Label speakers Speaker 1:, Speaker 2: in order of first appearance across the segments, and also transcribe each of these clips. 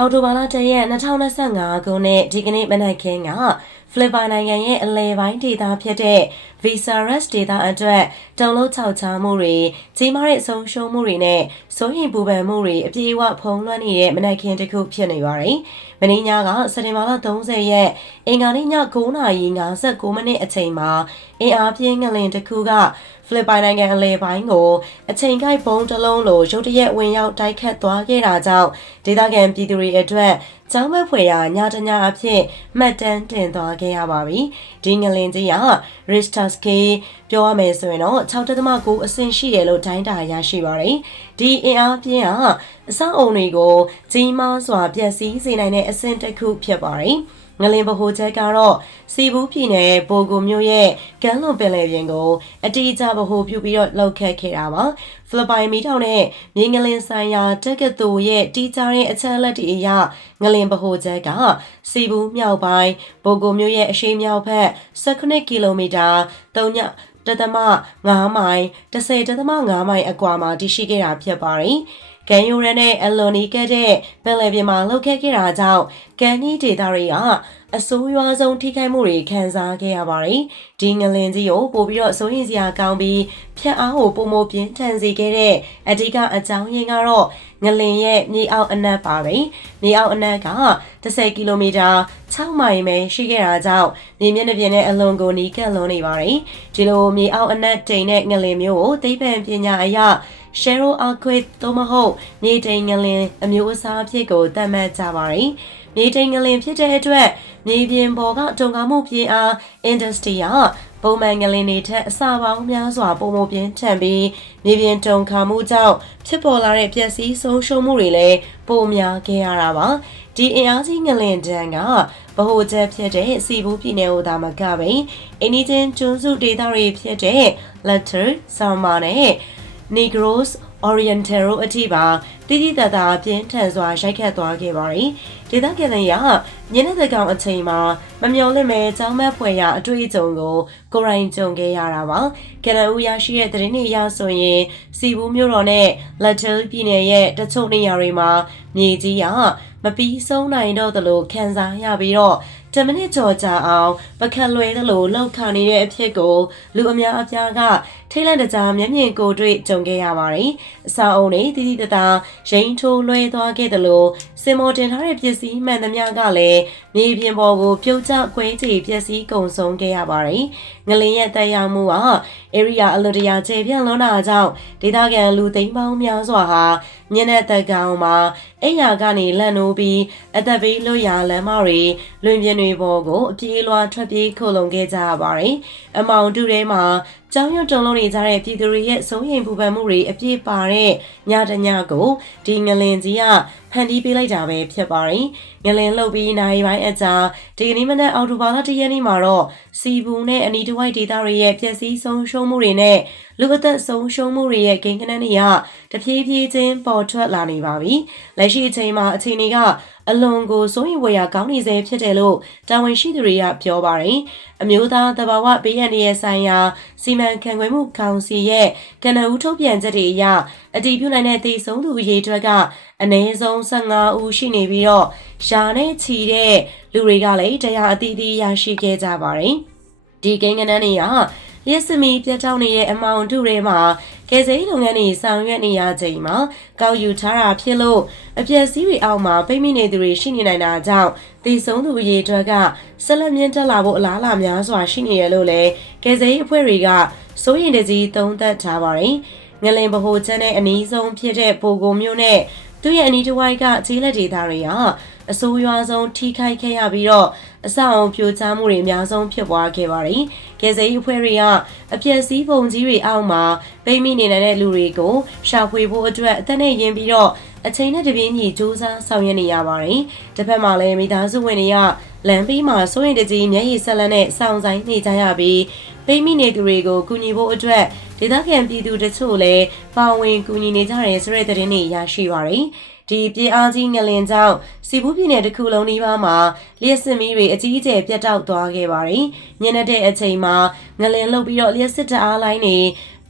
Speaker 1: အော်တိုဘာလတရက်2025ခုနှစ်ဒီကနေ့မနက်ခင်းကဖိလစ်ပိုင်နိုင်ငံရဲ့အလဲပိုင်းဒေသဖြစ်တဲ့ Visaras ဒေသအတွက်တုံလို့ခြောက်ချားမှုတွေကြီးမားတဲ့ဆုံးရှုံးမှုတွေနဲ့စိုးရိမ်ပူပန်မှုတွေအပြေအဝဖုံးလွှမ်းနေတဲ့မနက်ခင်းတစ်ခုဖြစ်နေပါတယ်။မင်းညကစက်တင်ဘာလ30ရက်အင်္ဂါနေ့ည9:59မိနစ်အချိန်မှာအင်အားပြင်းငလင်တစ်ခုကဖိလစ်ပိုင်နိုင်ငံအလဲပိုင်းကိုအချိန်ကိုက်ဘုံတစ်လုံးလိုရုတ်တရက်ဝင်ရောက်တိုက်ခတ်သွားခဲ့တာကြောင့်ဒေသခံပြည်သူတွေအတွက်ကျောင်းမဖွယ်ရာညတညအဖြစ်မှတ်တမ်းတင်သွားခဲ့ရပါပြီ။ဒီငလင်ကြီးက Richter scale ပြောရမယ်ဆိုရင်တော့6.9အဆင့်ရှိတယ်လို့တိုင်းတာရရှိပါတယ်။ ဒီအင်အားပြင်းကအဆောက်အုံတွေကိုကြီးမားစွာပျက်စီးစေနိုင်တဲ့အဆင့်တစ်ခုဖြစ်ပါတယ်။ငလင်ဗဟိုချက်ကတော့စီဘူးပြည်နယ်ရဲ့ပိုကိုမြို့ရဲ့ကမ်းလွန်ပင်လယ်ပြင်ကိုအတိအကျဗဟိုပြုပြီးတော့လှုပ်ခတ်ခဲ့တာပါဖိလစ်ပိုင်မီထောင်နဲ့မြေငလင်ဆိုင်ရာတက္ကသိုလ်ရဲ့တီးခြားတဲ့အချက်အလက်တွေအရငလင်ဗဟိုချက်ကစီဘူးမြောက်ပိုင်းပိုကိုမြို့ရဲ့အရှေ့မြောက်ဘက်19ကီလိုမီတာ3 ညတသမ9မိုင်10တသမ9မိုင်အကွာမှာတည်ရှိခဲ့တာဖြစ်ပါတယ်။။ ကန်ယိုရန်နဲ့အလွန်နီကက်တဲ့ပင်လယ်ပြင်မှာလှုပ်ခတ်ခဲ့တာကြောင့်ကန်နီဒေတာတွေကအဆိုးရွားဆုံးထိခိုက်မှုတွေခံစားခဲ့ရပါတယ်။ဒီငလင်ကြီးကိုပို့ပြီးတော့စိုးရင်စရာကောင်းပြီးဖြတ်အားကိုပုံမပြင်းထန်စေခဲ့တဲ့အဓိကအကြောင်းရင်းကတော့ငလင်ရဲ့မြေအောက်အနက်ပါပဲ။မြေအောက်အနက်က10ကီလိုမီတာ6မိုင်ပဲရှိခဲ့တာကြောင့်မြေမျက်နှာပြင်နဲ့အလွန်ကိုနီးကပ်လွန်နေပါတယ်။ဒီလိုမြေအောက်အနက်တိမ်တဲ့ငလင်မျိုးကိုသိပ္ပံပညာအရ Cheryl Arquette သို့မဟုတ်မြေတိမ်ငလင်အမျိုးအစားအဖြစ်ကိုသတ်မှတ်ကြပါတယ်။မြေတိမ်ငလင်ဖြစ်တဲ့အတွက်မြေပြင်ပေါ်ကတုံကားမှုပြင်းအား industry ကပုံမှန်ငလင်တွေထက်အစပေါင်းများစွာပုံမပြင်းထန်ပြီးမြေပြင်တုံခါမှုကြောင့်ဖြစ်ပေါ်လာတဲ့ပျက်စီးဆုံးရှုံးမှုတွေလည်းပိုများခဲ့ရတာပါဒီအင်အားကြီးငလင်တန်းကဗဟိုချက်ဖြစ်တဲ့စီဘူးပြည်နယ်ဟိုသာမကပဲအင်းနီချင်းကျွန်းစုဒေသတွေဖြစ်တဲ့ Latter, Sarma နဲ့ Negros Oriental အထိပါတိတိတတ်တာပြင်းထန်စွာရိုက်ခတ်သွားခဲ့ပါတယ်။ဒေသခံတွေကညနေသကောင်အချိန်မှာမမျော်လင့်မဲ့ကြောင်းမက်ဖွယ်ရအတွေ့အကြုံကိုကိုရိုင်းကြုံခဲ့ရတာပါ။ကနဦးရရှိတဲ့သတင်းတွေအရဆိုရင်စီဘူးမြို့တော်နဲ့လက်တယ်ပြည်နယ်ရဲ့တချို့နေရာတွေမှာမြေကြီးကမပီးဆုံးနိုင်တော့သလိုခံစားရပြီးတော့ 10မိနစ်ကျော်ကြာအောင်ပကတ်လွဲသလိုလောက်ခနေတဲ့အဖြစ်ကိုလူအများအပြားကထိတ်လန့်တကြားမျက်မြင်ကိုတွေ့ကြုံခဲ့ရပါတယ်။အစာအုံတွေတည်တည်တသာရိန်ထိုးလွှဲသွားခဲ့သလိုစင်မော်တင်ထားတဲ့ပစ္စည်းမှန်သမျှကလည်းမြေပြင်ပေါ်ကိုပြုတ်ကျကွဲချေပျက်စီးကုန်ဆုံးခဲ့ရပါတယ်။ငလင်းရဲ့တက်ရောက်မှုဟာဧရိယာအလွတ်တရာခြေပြန့်လွန်းတာကြောင့်ဒေသခံလူသိန်းပေါင်းများစွာဟာ ညနေသက်ကောင်မှာအိယာကနေလန့်နိုးပြီးအသက်ဘေးလွတ်ရာလမ်းမတွေလွင်ပြင်တွေပေါ်ကိုအပြေးလွှာထွက်ပြေးခုလုံခဲ့ကြရပါတယ်။အမောင်တူထဲမှာ ကြောင်းရွံ့တုံလုံးနေကြတဲ့ပြည်သူတွေရဲ့ဆုံးရင်ပူပန်မှုတွေအပြည့်ပါတဲ့ညတညကိုဒီငလင်ကြီးကဖန်တီးပေးလိုက်တာပဲဖြစ်ပါတယ်။ငလင်လှုပ်ပြီးနိုင်ပိုင်းအကြာဒီကနေ့မနက်အော်တိုဘာလ၁ရက်နေ့မှာတော့စီဘူးနဲ့အနီးတစ်ဝိုက်ဒေသတွေရဲ့ပျက်စီးဆုံးရှုံးမှုတွေနဲ့လူအသက်ဆုံးရှုံးမှုတွေရဲ့ကိန်းဂဏန်းတွေကတဖြည်းဖြည်းချင်းပေါ်ထွက်လာနေပါပြီ။လက်ရှိအချိန်မှာအခြေအနေက အလွန်ကိုစိုးရိမ်ဝေရာကောင်းနေစေဖြစ်တယ်လို့တာဝန်ရှိသူတွေကပြောပါတယ်။အမျိုးသားတဘာဝဘေးရန်ရဲ့ဆိုင်ရာစီမံခန့်ခွဲမှုကောင်စီရဲ့ကနဦးထုတ်ပြန်ချက်တွေအရအတည်ပြုနိုင်တဲ့သေဆုံးသူအရေအတွက်ကအနည်းဆုံး15ဦးရှိနေပြီးတော့ယာနဲ့ချီတဲ့လူတွေကလည်းတရားအသီးသီးရရှိခဲ့ကြပါတယ်။ဒီကိန်းဂဏန်းတွေက လျက်စမီပြတ်တောက်နေတဲ့အမောင်ထုတွေမှာကယ်ဆယ်ရေးလုပ်ငန်းတွေဆောင်ရွက်နေရချိန်မှာကောက်ယူထားတာဖြစ်လို့အပျက်စီးတွေအောက်မှာပိတ်မိနေသူတွေရှိနေနိုင်တာကြောင့်တည်ဆုံးသူအရေးအတွက်ကဆက်လက်မြင့်တက်လာဖို့အလားအလာများစွာရှိနေရလို့လည်းကယ်ဆယ်ရေးအဖွဲ့တွေကစိုးရင်တကြီးသုံးသပ်ထားပါတယ်။ငလင်ဗဟိုချမ်းနဲ့အနီးဆုံးဖြစ်တဲ့ပိုကိုမျိုးနဲ့သူ့ရဲ့အနီးတစ်ဝိုက်ကခြေလက်ဒေသတွေကအဆိုးရွားဆုံးထိခိုက်ခဲ့ရပြီးတော့ အဆောက်အုံပြိုကျမှုတွေအများဆုံးဖြစ်ပွားခဲ့ပါတယ်။ကယ်ဆယ်ရေးအဖွဲ့တွေကအပြက်စီးပုံကြီးတွေအောက်မှာပိတ်မိနေနေတဲ့လူတွေကိုရှာဖွေဖို့အတွက်အသက်နဲ့ရင်းပြီးတော့အချိန်နဲ့တပြေးညီစူးစမ်းဆောင်ရွက်နေရပါတယ်။တစ်ဖက်မှာလည်းမိသားစုဝင်တွေကလမ်းဘေးမှာစိုးရင်တကြီးမျက်ရည်ဆက်လက်နဲ့စောင့်ဆိုင်နေကြရပြီးပိတ်မိနေသူတွေကိုကူညီဖို့အတွက်ဒေသခံပြည်သူတချို့လည်းပါဝင်ကူညီနေကြတယ်ဆိုတဲ့သတင်းတွေရရှိပါတယ်။ ဒီပြေးအားကြီးငလင်ကြောင့်စီဘူးပြည်နယ်တစ်ခုလုံးနီးပါးမှာလျှက်စစ်မီးတွေအကြီးအကျယ်ပြတ်တောက်သွားခဲ့ပါတယ်။ညနေတဲ့အချိန်မှာငလင်လှုပ်ပြီးတော့လျှက်စစ်တအားလိုင်းတွေ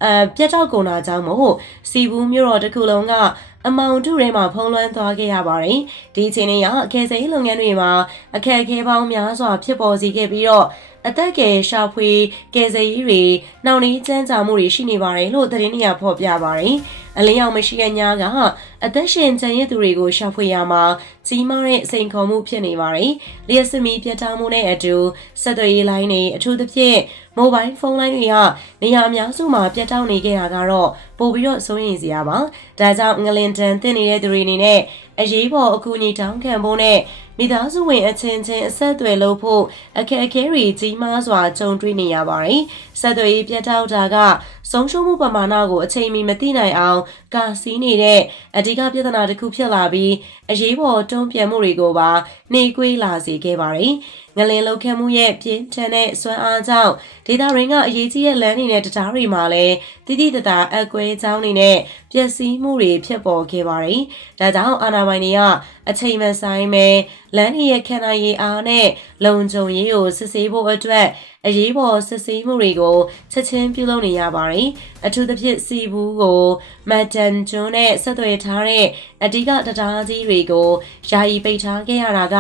Speaker 1: အပြတ်တောက်ကုန်တာကြောင့်မို့စီဘူးမြို့တော်တစ်ခုလုံးကအမောင်ထုထဲမှာဖုံးလွှမ်းသွားခဲ့ရပါတယ်။ဒီအခြေအနေအရအကယ်ဆယ်ရေးလုပ်ငန်းတွေမှာအခက်အခဲပေါင်းများစွာဖြစ်ပေါ်စေခဲ့ပြီးတော့အသက်ကယ်ရှာဖွေကယ်ဆယ်ရေးတွေနှောင့်နှေးကြမ်းကြာမှုတွေရှိနေပါတယ်လို့သတင်းတွေကဖော်ပြပါတယ်။အလင်းရောင်မရှိတဲ့ညကအသက်ရှင်ကျန်ရစ်သူတွေကိုရှာဖွေရမှာကြီးမားတဲ့စိန်ခေါ်မှုဖြစ်နေပါတယ်။လျှက်စမီပြတ်တောက်မှုနဲ့အတူဆက်သွယ်ရေးလိုင်းတွေအထူးသဖြင့်မိုဘိုင်းဖုန်းလိုင်းတွေကနေရာအများစုမှာပြတ်တောက်နေခဲ့တာကတော့ပိုပြီးတော့စိုးရိမ်စရာပါ။ဒါကြောင့်ငလင်တန်တင်နေတဲ့သူတွေအနေနဲ့အရေးပေါ်အကူအညီတောင်းခံဖို့နဲ့ မိသားစုဝင်အချင်းချင်းအဆက်အသွယ်လုပ်ဖို့အခက်အခဲတွေကြီးမားစွာကြုံတွေ့နေရပါတယ်။ဆက်သွယ်ရေးပြတ်တောက်တာကဆုံးရှုံးမှုပမာဏကိုအချိန်မီမသိနိုင်အောင်ကာစီးနေတဲ့အဓိကပြဿနာတစ်ခုဖြစ်လာပြီးအရေးပေါ်တုံ့ပြန်မှုတွေကိုပါနှေးကွေးလာစေခဲ့ပါတယ်။ငလင်လောက်ခတ်မှုရဲ့ပြင်းထန်တဲ့စွမ်းအားကြောင့်ဒေတာရင်းကအရေးကြီးတဲ့လမ်းတွေနဲ့တရားတွေမှာလည်းတိတိတသားအကွဲကြောင်းတွေနဲ့ပျက်စီးမှုတွေဖြစ်ပေါ်ခဲ့ပါတယ်။ဒါကြောင့်အာဏာပိုင်တွေကအချိန်မဆိုင်ပဲလမ်းတွေရဲ့ခန္ဓာရည်အားနဲ့လုံခြုံရေးကိုစစ်ဆေးဖို့အတွက်အရေးပေါ်စစ်ဆေးမှုတွေကိုချက်ချင်းပြုလုပ်နေရပါတယ်။အထူးသဖြင့်စီဘူးကိုမတ်တန်ကျွန်းနဲ့ဆက်သွယ်ထားတဲ့အဓိကတရားကြီးတွေကိုယာယီပိတ်ထားခဲ့ရတာက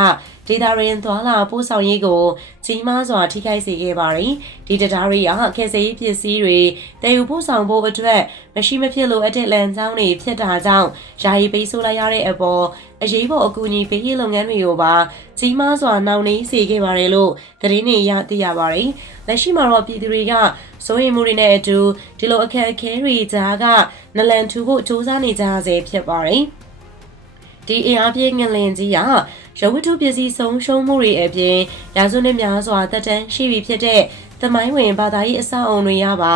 Speaker 1: ဒေတာရင်သွာလာပို့ဆောင်ရေးကိုကြီးမားစွာထိခိုက်စေခဲ့ပါတယ်။ဒီတရားတွေကခေတ်စေးပစ္စည်းတွေတည်ယူပို့ဆောင်ဖို့အတွက်မရှိမဖြစ်လိုအပ်တဲ့လမ်းကြောင်းတွေဖြစ်တာကြောင့်ယာယီပိတ်ဆို့လိုက်ရတဲ့အပေါ်အရေးပေါ်အကူအညီပေးရေးလုပ်ငန်းတွေကိုပါကြီးမားစွာနှောင့်နှေးစေခဲ့ပါတယ်လို့သတင်းတွေရသိရပါတယ်။လက်ရှိမှာတော့ပြည်သူတွေကစိုးရိမ်မှုတွေနဲ့အတူဒီလိုအခက်အခဲတွေကြားကနလန်ထူဖို့စူးစမ်းနေကြဆဲဖြစ်ပါတယ်။ဒီအင်အားပြည့်ငလင်ကြီးကရဝတ္ထုပစ္စည်းဆုံးရှုံးမှုတွေအပြင်ရာစုနှစ်များစွာတက်တန်းရှိပြီဖြစ်တဲ့သမိုင်းဝင်ဘာသာရေးအဆောက်အုံတွေရပါ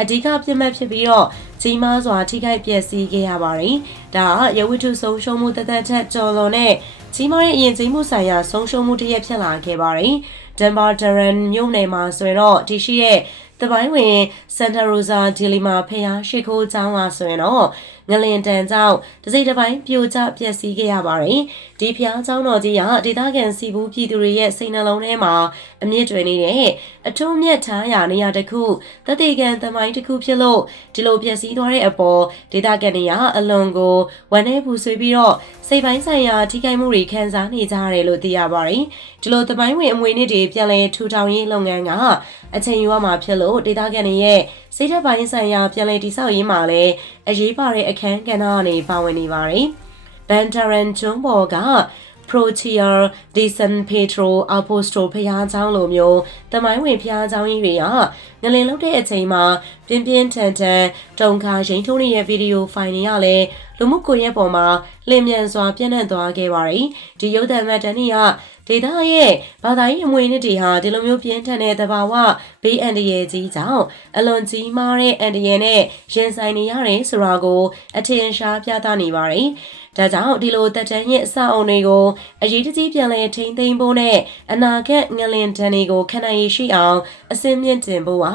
Speaker 1: အဓိကပြစ်မှတ်ဖြစ်ပြီးတော့ကြီးမားစွာထိခိုက်ပျက်စီးခဲ့ရပါတယ်။ဒါကရဝတ္ထုဆုံးရှုံးမှုတသက်ချက်ကျော်လွန်တဲ့ကြီးမားတဲ့အရင်ကြီးမှုဆိုင်ရာဆုံးရှုံးမှုတစ်ရပ်ဖြစ်လာခဲ့ပါတယ်။ဒန်ဘာဒရန်မြို့နယ်မှာဆိုရင်တော့ဒီရှိရဲ့ တပိုင်းဝင်စန်တာရိုဇာဒီလီမာဖျားရှိခိုးကျောင်းလာဆိုရင်တော့ငလင်တန်ကြောင့်တစိမ့်တစ်ပိုင်းပြိုကျပျက်စီးခဲ့ရပါတယ်။ဒီဖျားကျောင်းတော်ကြီးကဒေသခံစီဘူးပြည်သူတွေရဲ့စိတ်နှလုံးထဲမှာအမြင့်တွင်နေတဲ့အထုံးမြတ်ထားရာနေရာတစ်ခုတတိကံသမိုင်းတစ်ခုဖြစ်လို့ဒီလိုပျက်စီးသွားတဲ့အပေါ်ဒေသခံတွေကအလွန်ကိုဝမ်းနည်းပူဆွေးပြီးတော့စိတ်ပိုင်းဆိုင်ရာထိခိုက်မှုတွေခံစားနေကြရတယ်လို့သိရပါတယ်။ဒီလိုသမိုင်းဝင်အမွေနှစ်တွေပြန်လည်ထူထောင်ရေးလုပ်ငန်းက အချိန်ယူရမှာဖြစ်လို့ဒေသခံတွေရဲ့စိတ်ဓာတ်ပိုင်းဆိုင်ရာပြန်လည်တည်ဆောက်ရေးမှာလည်းအရေးပါတဲ့အခန်းကဏ္ဍကနေပါဝင်နေပါတယ်။ဘန်တာရန်ကျွန်းပေါ်က Protea de San Pedro Apostol ဖျားเจ้าလိုမျိုးတမိုင်းဝင်ဖျားเจ้าကြီးတွေကငလင်လုတ်တဲ့အချိန်မှာပြင်းပြင်းထန်ထန်တုံခါရင်ထုံးနေတဲ့ဗီဒီယိုဖိုင်တွေကလည်း လူမှုကွန်ရက်ပေါ်မှာလင်းမြန်စွာပြန့်နှံ့သွားခဲ့ပါတယ်။ဒီရုပ်သံမှတ်တမ်းတွေကဒေတာရဲ့ဘာသာရေးအမွေအနှစ်တွေဟာဒီလိုမျိုးပြင်းထန်တဲ့သဘာဝဘေးအန္တရာယ်ကြီးကြောင့်အလွန်ကြီးမားတဲ့အန္တရာယ်နဲ့ရင်ဆိုင်နေရတယ်ဆိုတာကိုအထင်ရှားပြသနေပါတယ်။ ဒါကြောင့်ဒီလိုတက်တန်းရဲ့အဆောက်အုံတွေကိုအရေးတကြီးပြန်လည်ထိန်းသိမ်းဖို့နဲ့အနာဂတ်ငလင်တန်တွေကိုခံနိုင်ရရှိအောင်အစင်းမြင့်တင်ဖို့ဟာ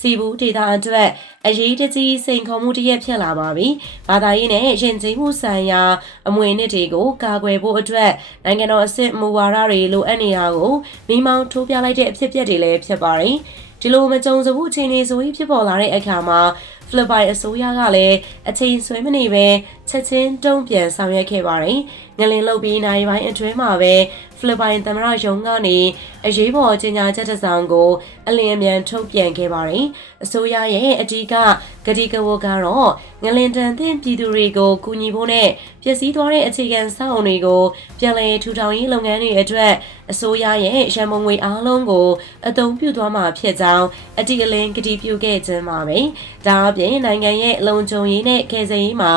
Speaker 1: စီဘူးဒေတာအတွက်အရေးတကြီးစိန်ခေါ်မှုတစ်ရပ်ဖြစ်လာပါပြီ။ဘာသာရေးနဲ့ယဉ်ကျေးမှုဆိုင်ရာအမွေအနှစ်တွေကိုကာကွယ်ဖို့အတွက်နိုင်ငံတော်အဆင့်မူဝါဒတွေလိုအပ်နေတာကိုမိမောင်းထိုးပြလိုက်တဲ့အဖြစ်အပျက်တွေလည်းဖြစ်ပါတယ်။ဒီလိုမကြုံစဘူးအခြေအနေဆိုပြီးဖြစ်ပေါ်လာတဲ့အခါမှာ ဖိလစ်ပိုင်အစိုးရကလည်းအချိန်ဆွဲမနေပဲချက်ချင်းတုံ့ပြန်ဆောင်ရွက်ခဲ့ပါတယ်။ငလင်လုတ်ပြီးနိုင်ပိုင်းအတွင်းမှာပဲဖိလစ်ပိုင်သမ္မတရုံးကနေအရေးပေါ်ကြေညာချက်တစ်စောင်ကို အလင်းအမြန်ထုတ်ပြန်ခဲ့ပါတယ်။အစိုးရရဲ့အကြီးကဂတိကဝကတော့ငလင်တန်သင့်ပြည်သူတွေကိုကူညီဖို့နဲ့ပျက်စီးသွားတဲ့အခြေခံစောင့်အုံတွေကိုပြန်လည်ထူထောင်ရေးလုပ်ငန်းတွေအတွက်အစိုးရရဲ့ရန်ပုံငွေအားလုံးကိုအသုံးပြုသွားမှာဖြစ်ကြောင်းအတိအလင်းဂတိပြုခဲ့ခြင်းပါပဲ။ဒါအပြင်နိုင်ငံရဲ့လုံခြုံရေးနဲ့ကယ်ဆယ်ရေးမှာ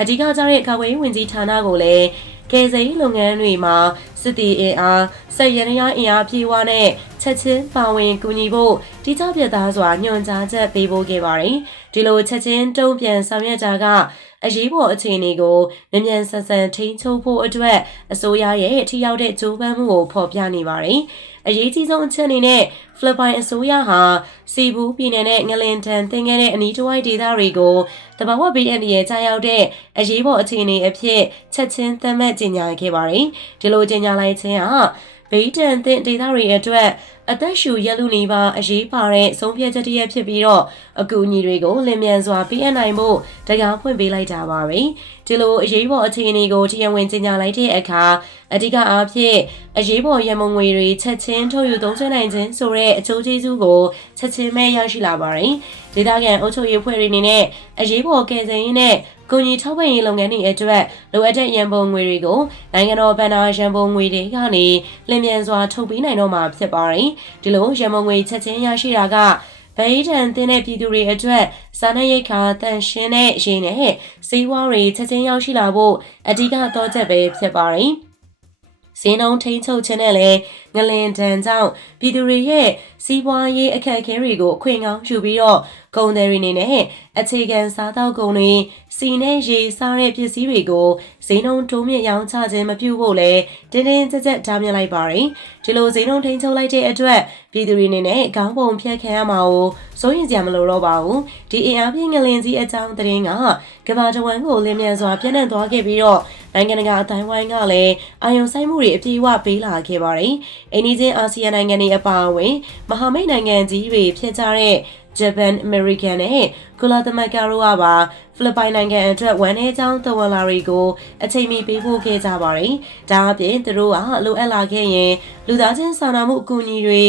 Speaker 1: အဓိကကျတဲ့ကာကွယ်ရေးဝန်ကြီးဌာနကိုလည်းကယ်ဆယ်ရေးလုပ်ငန်းတွေမှာစစ်တီအင်အားစိတ်ရင်းရအင်အားပြေဝနဲ့ ချက်ချင်းပါဝင်ကူညီဖို့တိကျပြသားစွာညွှန်ကြားချက်ပေးပို့ခဲ့ပါတယ်။ဒီလိုချက်ချင်းတုံ့ပြန်ဆောင်ရွက်ကြကအရေးပေါ်အခြေအနေကိုမြန်မြန်ဆန်ဆန်ထိန်းချုပ်ဖို့အတွက်အစိုးရရဲ့ထိရောက်တဲ့ကြိုးပမ်းမှုကိုဖော်ပြနေပါတယ်။အရေးကြီးဆုံးအချက်အနေနဲ့ဖိလစ်ပိုင်အစိုးရဟာစီဘူးပြည်နယ်နဲ့ငလင်တန်တင်ခဲ့တဲ့အနီးတစ်ဝိုက်ဒေသတွေကိုတဘာဝဘေးအန္တရာယ်ကြားရောက်တဲ့အရေးပေါ်အခြေအနေအဖြစ်ချက်ချင်းသတ်မှတ်ကြေညာခဲ့ပါတယ်။ဒီလိုကြေညာလိုက်ခြင်းဟာဗိဒန်တင်ဒေသတွေအတွက် အသက်ရှူရက်လူနေပါအရေးပါတဲ့ဆုံးဖြတ်ချက်တစ်ရပ်ဖြစ်ပြီးတော့အကူအညီတွေကိုလင်မြန်စွာပေးအပ်နိုင်ဖို့တရားဖွင့်ပေးလိုက်တာပါပဲဒီလိုအရေးပေါ်အခြေအနေကိုတရားဝင်ကြေညာလိုက်တဲ့အခါအဓိကအားဖြင့်အရေးပေါ်ရမုံငွေတွေချက်ချင်းထုတ်ယူသုံးစွဲနိုင်ခြင်းဆိုတဲ့အကျိုးကျေးဇူးကိုချက်ချင်းပဲရရှိလာပါတယ်ဒေသခံအုပ်ချုပ်ရေးဖွဲ့တွေအနေနဲ့အရေးပေါ်ကယ်ဆယ်ရေးနဲ့ကိုကြီးထောက်ပံ့ရေးလုပ်ငန်းတွေအတွက်လိုအပ်တဲ့ရန်ပုံငွေတွေကိုနိုင်ငံတော်ဗန်နာရန်ပုံငွေတွေကနေလင်မြန်စွာထုတ်ပေးနိုင်တော့မှာဖြစ်ပါတယ်။ဒီလိုရန်ပုံငွေချက်ချင်းရရှိတာကဗဟိတန်တင်းတဲ့ပြည်သူတွေအတွက်စားနပ်ရိက္ခာတန်ရှင်းတဲ့ရေနဲ့စေဝါတွေချက်ချင်းရောက်ရှိလာဖို့အဓိကတော့ချက်ပဲဖြစ်ပါတယ်။ ဈေးနှုန်းထိန်းချုပ်ခြင်းနဲ့လည်းငလင်တန်ကြောင့်ပြည်သူတွေရဲ့စီးပွားရေးအခက်အခဲတွေကိုအခွင့်ကောင်းယူပြီးတော့ကုန်သည်တွေနေနဲ့အခြေခံစားသောက်ကုန်တွေစီနဲ့ရေစားတဲ့ပစ္စည်းတွေကိုဈေးနှုန်းတိုးမြင့်ရောင်းချခြင်းမပြုဖို့လဲတင်းတင်းကြပ်ကြပ်တားမြစ်လိုက်ပါတယ်ဒီလိုဈေးနှုန်းထိန်းချုပ်လိုက်တဲ့အတွက်ပြည်သူတွေနေနဲ့ခေါင်းပုံဖြတ်ခံရမှာကိုစိုးရင်စရာမလိုတော့ပါဘူးဒီအင်အားပြင်းငလင်ကြီးအကြောင်းသတင်းကကဘာတဝန်ကိုလင်းမြန်စွာပြန့်နှံ့သွားခဲ့ပြီးတော့ နိုင်ငံတကာအတိုင်းဝိုင်းကလည်းအာယုံဆိုင်မှုတွေအပြည့်အဝပေးလာခဲ့ပါတယ်အိန္ဒိချင်းအာဆီယံနိုင်ငံတွေအပါအဝင်မဟာမိတ်နိုင်ငံကြီးတွေဖြစ်ကြတဲ့ ဂျပန် အမေရိကန်နဲ့ ကုလသမဂ္ဂတို့ကပါ ဖိလစ်ပိုင်နိုင်ငံအတွက်ဝန်ထဲချောင်းတဝန်လာတွေကို အချိန်မီပေးဖို့ခဲ့ကြပါတယ်။ဒါအပြင်သူတို့ကလိုအပ်လာခဲ့ရင် လူသားချင်းစာနာမှုအကူအညီတွေ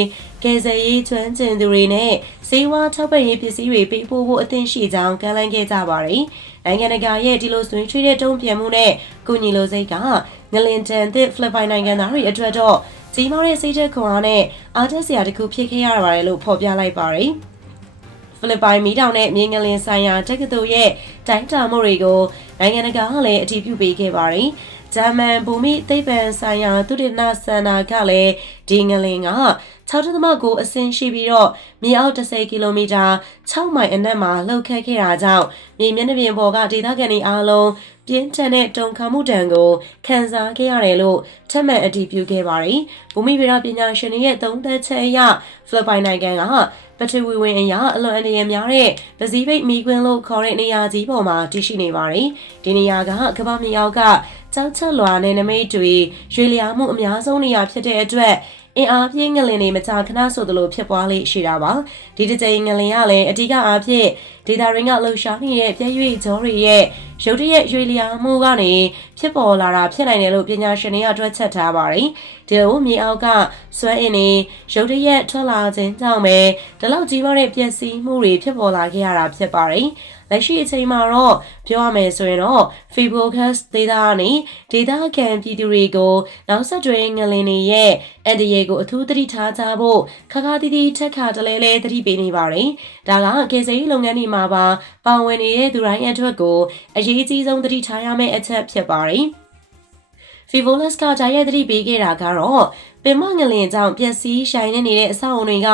Speaker 1: ကယ်ဆယ်ရေးကျွမ်းကျင်သူတွေနဲ့စေဝါထောက်ပံ့ရေးပစ္စည်းတွေပေးပို့ဖို့အသင့်ရှိကြောင်းကမ်းလှမ်းခဲ့ကြပါတယ်။နိုင်ငံတကာရဲ့ဒီလိုဆွေးထွေးတဲ့တုံ့ပြန်မှုနဲ့ကုညီလိုစိတ်ကငလင်တန်သစ်ဖိလစ်ပိုင်နိုင်ငံသားတွေအတွက်တော့ကြီးမားတဲ့စိတ်သက်ခွန်အားနဲ့အားတက်စရာတစ်ခုဖြစ်ခဲ့ရပါတယ်လို့ဖော်ပြလိုက်ပါတယ်။ ဖိလစ်ပိုင်မီးတောင်နဲ့မြေငလင်ဆိုင်ရာတက္ကသိုလ်ရဲ့တိုင်းတာမှုတွေကိုနိုင်ငံတကာကလည်းအတည်ပြုပေးခဲ့ပါတယ်။ဂျာမန်ဘူမိသိပ္ပံဆိုင်ရာသုတေသနစင်တာကလည်းဒီငလင်က6.9အဆင့်ရှိပြီးတော့မြေအောက်10ကီလိုမီတာ6မိုင်အနက်မှာလှုပ်ခတ်ခဲ့တာကြောင့်မြေမျက်နှာပြင်ပေါ်ကဒေသခံတွေအားလုံးပြင်းထန်တဲ့တုန်ခါမှုတံကိုခံစားခဲ့ရတယ်လို့ထက်မှန်အတည်ပြုခဲ့ပါတယ်။ဘူမိဗေဒပညာရှင်တွေရဲ့သုံးသပ်ချက်အရဖိလစ်ပိုင်နိုင်ငံက ပထဝီဝင်အရာအလွန်အန္တရာယ်များတဲ့ပစည်းပိတ်မီကွင်းလို့ခေါ်တဲ့နေရာကြီးပေါ်မှာတည်ရှိနေပါတယ်။ဒီနေရာကကမ္ဘာမြေအောက်ကကြောက်ချက်လွာနဲ့နမိတ်တွေရွေလျာမှုအများဆုံးနေရာဖြစ်တဲ့အတွက် အင်အားပြင်းငလင်တွေမကြာခဏဆိုသလိုဖြစ်ပွားလေရှိတာပါဒီတစ်ကြိမ်ငလင်ကလည်းအဓိကအားဖြင့်ဒေတာရင်းကလှုပ်ရှားနေတဲ့ပြည့်ရွေ့ကြောတွေရဲ့ရုတ်တရက်ရွေလျာမှုကနေဖြစ်ပေါ်လာတာဖြစ်နိုင်တယ်လို့ပညာရှင်တွေကတွက်ချက်ထားပါတယ်ဒီလိုမြေအောက်ကဆွဲအင်းနေရုတ်တရက်ထွက်လာခြင်းကြောင့်ပဲဒီလောက်ကြီးမားတဲ့ပျက်စီးမှုတွေဖြစ်ပေါ်လာခဲ့ရတာဖြစ်ပါတယ် လက်ရှိအချိန်မှာတော့ပြောရမယ်ဆိုရင်တော့ Fibocus ဒေတာကနေဒေတာခံပြည်သူတွေကိုနောက်ဆက်တွဲငလင်တွေရဲ့အန်ဒီယေကိုအထူးသတိထားကြဖို့ခါခါတီးတီးထက်ခါတလဲလဲသတိပေးနေပါတယ်။ဒါကကေစိလုပ်ငန်းတွေမှာပါပါဝင်နေတဲ့သူတိုင်းအတွက်ကိုအရေးကြီးဆုံးသတိထားရမယ့်အချက်ဖြစ်ပါတယ်။ Fivolus ကဂျာရဲ့သတိပေးခဲ့တာကတော့ပင်မငလင်ကြောင့်ပျက်စီးရှိုင်းနေနေတဲ့အဆောက်အုံတွေက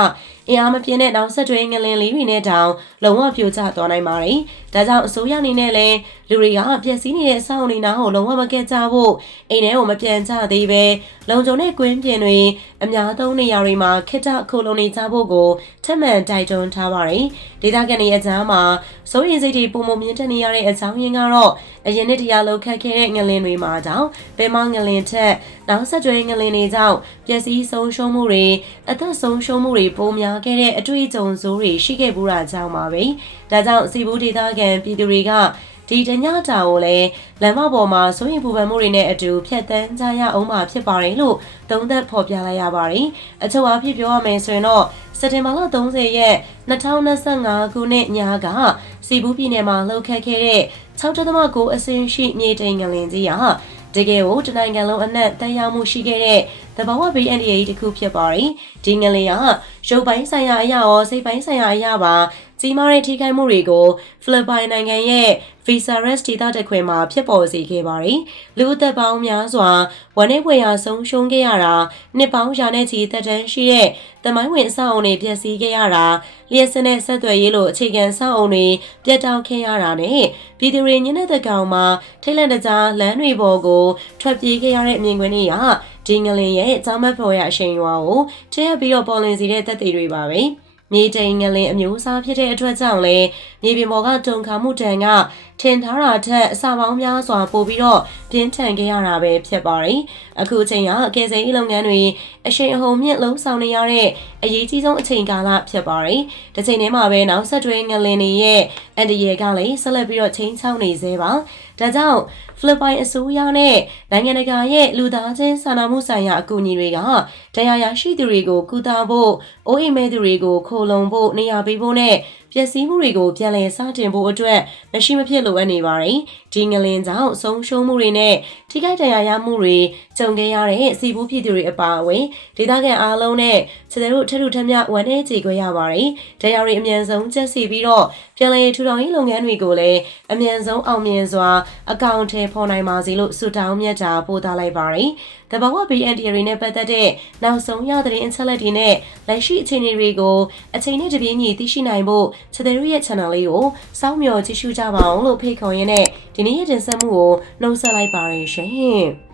Speaker 1: အင်အားမပြင်းတဲ့နောက်ဆက်တွဲငလင်လေးတွေနဲ့တောင်လုံးဝပြိုကျသွားနိုင်ပါတယ်။ဒါကြောင့်အစိုးရအနေနဲ့လည်းလူတွေကပျက်စီးနေတဲ့အဆောက်အုံတွေနားကိုလုံးဝမကက်ကြဖို့အိမ်ထဲကိုမပြန်ကြသေးပဲလုံခြုံတဲ့ကွင်းပြင်တွေအများသုံးနေရာတွေမှာခက်တခိုလုံနေကြဖို့ကိုထက်မှန်တိုက်တွန်းထားပါတယ်။ဒေသခံတွေအကြားမှာစိုးရိမ်စိတ်တွေပုံမမြင့်တက်နေရတဲ့အကြောင်းရင်းကတော့အရင်နှစ်တရာလောက်ခက်ခဲတဲ့ငလင်တွေမှာကြောင့်ပင်မငလင်ထက်နောက်ဆက်တွဲငလင်တွေကြောင့်ပျက်စီးဆုံးရှုံးမှုတွေအသက်ဆုံးရှုံးမှုတွေပိုများခဲ့တဲ့အတွေ့အကြုံဆိုးတွေရှိခဲ့ဘူးတာကြောင့်ပါပဲ။ဒါကြောင့်စီဘူးဒေသခံပြည်သူတွေကဒီတညတာကိုလည်းလမ်းမပေါ်မှာစိုးရင်ပူပန်မှုတွေနဲ့အတူဖြတ်တန်းကြရအောင်မှာဖြစ်ပါတယ်လို့သုံးသပ်ဖော်ပြလိုက်ရပါတယ်။အချုပ်အားဖြင့်ပြောရမယ်ဆိုရင်တော့စက်တင်ဘာလ30ရက်2025ခုနှစ်ညကစီဘူးပြည်နယ်မှာလှုပ်ခတ်ခဲ့တဲ့6.9အဆင့်ရှိမြေတိမ်ငလင်ကြီးဟာ တကယ်ကိုတနိုင်ငံလုံးအနက်တက်ရောက်မှုရှိခဲ့တဲ့သဘာဝဘေးအန္တရာယ်တစ်ခုဖြစ်ပါတယ်။ဒီငလင်ကရုပ်ပိုင်းဆိုင်ရာအရာရောစိတ်ပိုင်းဆိုင်ရာအရာပါ ကြီးမားတဲ့ထိခိုက်မှုတွေကိုဖိလစ်ပိုင်နိုင်ငံရဲ့ Visares ဒေသတစ်ခွင်မှာဖြစ်ပေါ်စေခဲ့ပါတယ်။လူအသက်ပေါင်းများစွာဝန်နေပွေရာဆုံးရှုံးခဲ့ရတာနှစ်ပေါင်းရာနဲ့ချီသက်တမ်းရှိတဲ့တမိုင်းဝင်အဆောက်အုံတွေပျက်စီးခဲ့ရတာလျှက်စနဲ့ဆက်သွယ်ရေးလိုအခြေခံဆောက်အုံတွေပြတ်တောက်ခဲ့ရတာနဲ့ပြည်သူတွေညနေသက်ကောင်မှာထိတ်လန့်တကြားလမ်းတွေပေါ်ကိုထွက်ပြေးခဲ့ရတဲ့အမြင်ကွင်းတွေကဒီငလင်ရဲ့အကြောင်းမဲ့ဖော်ရအရှိန်ရွာကိုထည့်ပြီးတော့ပေါ်လင်စီတဲ့သက်သေတွေပါပဲ။ မြေတိမ်ငလင်အမျိုးအစားဖြစ်တဲ့အတွက်ကြောင့်လည်းမြေပြင်ပေါ်ကတုန်ခါမှုတန်က ထင်ထားတာထက်အစာပေါင်းများစွာပိုပြီးတော့ပြင်းထန်ခဲ့ရတာပဲဖြစ်ပါတယ်။အခုအချိန်ကအကယ်ဆယ်ရေးလုပ်ငန်းတွေအရှိန်အဟုန်မြင့်လုံးဆောင်နေရတဲ့အရေးကြီးဆုံးအချိန်ကာလဖြစ်ပါတယ်။ဒီချိန်ထဲမှာပဲနောက်ဆက်တွဲငလင်တွေရဲ့အန်တရယ်ကလည်းဆက်လက်ပြီးတော့ချိန်ချောင်းနေသေးပါ။ဒါကြောင့်ဖိလစ်ပိုင်အစိုးရနဲ့နိုင်ငံတကာရဲ့လူသားချင်းစာနာမှုဆိုင်ရာအကူအညီတွေကတရားရရှိသူတွေကိုကုသဖို့အိုးအိမ်မဲသူတွေကိုခိုလုံဖို့နေရာပေးဖို့နဲ့ ပျက်စီးမှုတွေကိုပြန်လည်စတင်ဖို့အတွက်မရှိမဖြစ်လိုအပ်နေပါတယ်။ဒီငလင်ကြောင့်ဆုံးရှုံးမှုတွေနဲ့ထိခိုက်ဒဏ်ရာရမှုတွေကြုံခဲ့ရတဲ့စီဘူးပြည်သူတွေအပါအဝင်ဒေသခံအားလုံးနဲ့ခြေတို့ထထူထမြဝန်ထဲကြေခွဲရပါတယ်။တရားတွေအမြန်ဆုံးကျက်စီပြီးတော့ပြန်လည်ထူထောင်ရေးလုပ်ငန်းတွေကိုလည်းအမြန်ဆုံးအောင်မြင်စွာအကောင့်ထဲပေါ်နိုင်ပါစေလို့ဆုတောင်းမြတ်တာပို့သလိုက်ပါတယ်။ တဘာဝ BND တွေနဲ့ပတ်သက်တဲ့နောက်ဆုံးရတဲ့အချက်လက်တွေနဲ့လက်ရှိအခြေအနေတွေကိုအချိန်နဲ့တပြေးညီသိရှိနိုင်ဖို့ခြေတို့ရဲ့ channel လေးကိုစောင့်မျှော်ကြည့်ရှုကြပါအောင်လို့ဖိတ်ခေါ်ရင်းနဲ့ဒီနေ့ရဲ့တင်ဆက်မှုကိုနှုတ်ဆက်လိုက်ပါရရှင်။